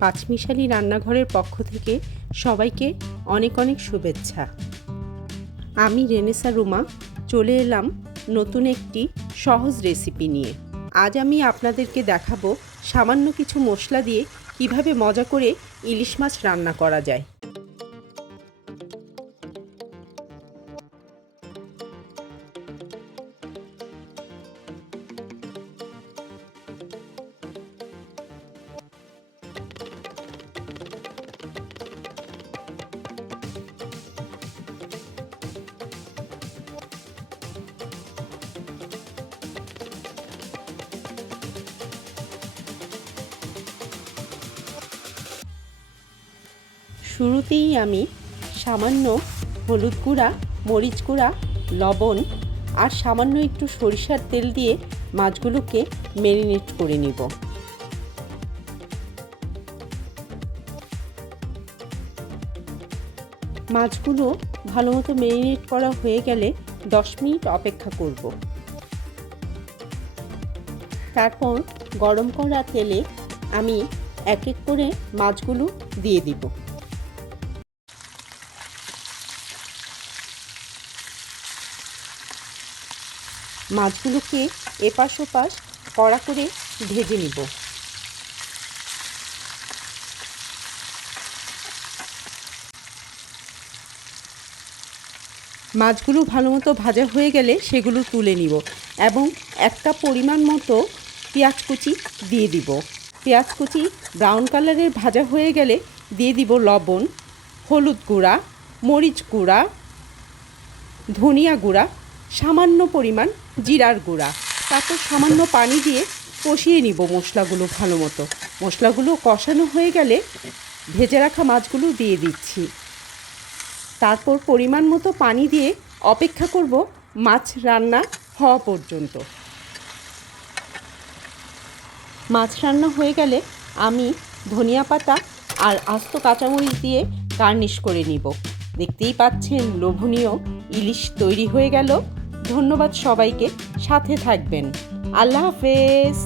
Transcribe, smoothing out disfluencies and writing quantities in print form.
পাঁচমিশালি রান্নাঘরের পক্ষ থেকে সবাইকে অনেক অনেক শুভেচ্ছা। আমি রেনেসা রুমা চলে এলাম নতুন একটি সহজ রেসিপি নিয়ে। আজ আমি আপনাদেরকে দেখাবো সামান্য কিছু মশলা দিয়ে কিভাবে মজা করে ইলিশ মাছ রান্না করা যায়। শুরুতেই আমি সামান্য হলুদ গুঁড়া, মরিচ গুঁড়া, লবণ আর সামান্য একটু সরিষার তেল দিয়ে মাছগুলোকে ম্যারিনেট করে নিব। মাছগুলো ভালো মতো ম্যারিনেট করা হয়ে গেলে 10 মিনিট অপেক্ষা করব। তারপর গরম করা তেলে আমি এক এক করে মাছগুলো দিয়ে দিব। মাছগুলোকে এপাশ ওপাশ কড়া করে ভেজে নিব। মাছগুলো ভালো মতো ভাজা হয়ে গেলে সেগুলো তুলে নিব এবং একটা পরিমাণ মতো পেঁয়াজ কুচি দিয়ে দিব। পেঁয়াজ কুচি ব্রাউন কালারের ভাজা হয়ে গেলে দিয়ে দিব লবণ, হলুদ গুঁড়া, মরিচ গুঁড়া, ধনিয়া গুঁড়া, সামান্য পরিমাণ জিরার গুঁড়া। তারপর সামান্য পানি দিয়ে কষিয়ে নিব মশলাগুলো ভালো মতো। মশলাগুলো কষানো হয়ে গেলে ভেজে রাখা মাছগুলো দিয়ে দিচ্ছি। তারপর পরিমাণ মতো পানি দিয়ে অপেক্ষা করব মাছ রান্না হওয়া পর্যন্ত। মাছ রান্না হয়ে গেলে আমি ধনিয়া পাতা আর আস্ত কাঁচামরিচ দিয়ে গার্নিশ করে নিব। দেখতেই পাচ্ছেন লোভনীয় ইলিশ তৈরি হয়ে গেল। ধন্যবাদ সবাইকে, সাথে থাকবেন। আল্লাহ হাফেজ।